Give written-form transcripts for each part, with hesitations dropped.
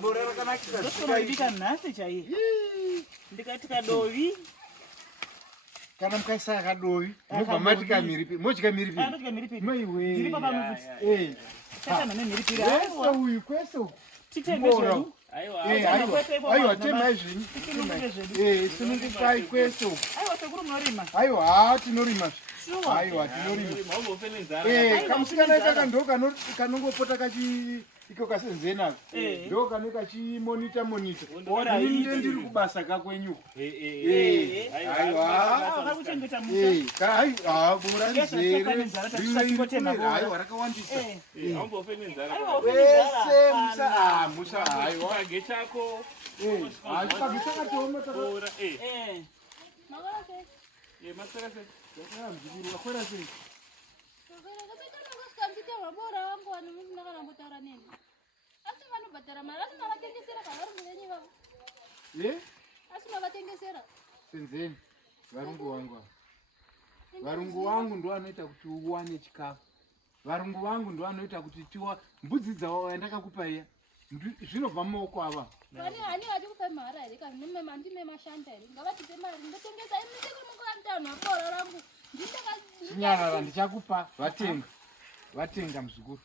Bora rakanakira. Ndinoibika nhasi chaiye. Ndikatika dovi. Kana mukaisa kadovi, mubva mati kamiripi. Modya miripi. Ndodya miripi. Maiwe. Dziri papa mufuti. Tatana nemiripiri. Kwese uyu, kwese uyu. Titenge zvedu. Aiwa, temai zvinyi. Sinungukai kwese uyu. Aiwa, sekuru munorima. Aiwa, tinorima. Aiwa, tinorima. Kamusikana aka ndo kanongopota iko kasenzena. Ndo kanenge kachimonita. Ini ndiri kubasa kakwenyuko. Aiwa. Akakuchengeta musa. Aiwa, bora nzere. Aiwa, rakawandisa. Wese musa. Aiwa. Chako. Achikabisa katoma Bora. Masarase. Wakwera sei? Muboora wangu wanu nakanambotaura neni. Asi vanobhadhara mari asi mavatengesera kavari mulenyi vavo. Asi mavatengesera. Senzeni, varungu wangu ndo anoita kuti uwane chikafu. Varungu vangu ndo anoita kuti mbudzi dzavo ndakakupa iya. Zvinobva mumaoko ava. Hani vachikupa mari here kana mandine mashanda here. Ngavatipe mari ndotengesa imise kuri mukulantanho boora rangu. Chinyarara ndichakupa vatenga muzukuru.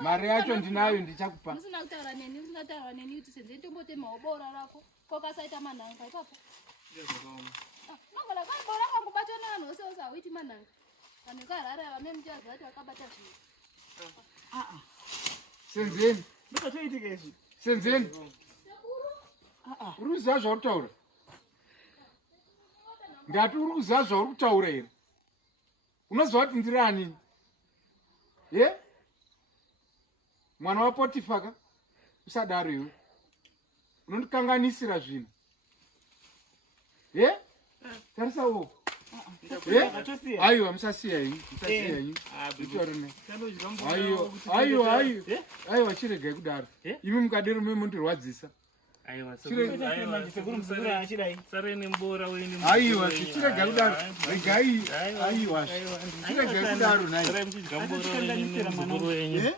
Mari yacho ndinayo ndichakupa. Musina kutaura neni kuti senze tombotemawo boora rako. Kokasaita manhanga ipapo. Mangala kai boora rangu batwa nevanhu vose vose hauiti manhanga. Vanhu vekarara vane muchazi vati vakabata zvinhu. Senzeni. Ndatoitika izvi. Senzeni. Uri kuziva zvauri kutaura? Ndati uri kuziva zvauri kutaura here? Unoziva kuti ndiri anini? Mwana waPotifaka? Usadaro iwe. Unondikanganisira zvinhu. Tarisa uko. Aiwa, musasiya henyu. Aiwa, chiregai kudaro. Imi mukadero mundirwadzisa. Aiwa, Sarene Muboora weini. Aiwa, chiregai kudaro. Regai. Aiwa. Chiregai kudaro naye. Muboora weini.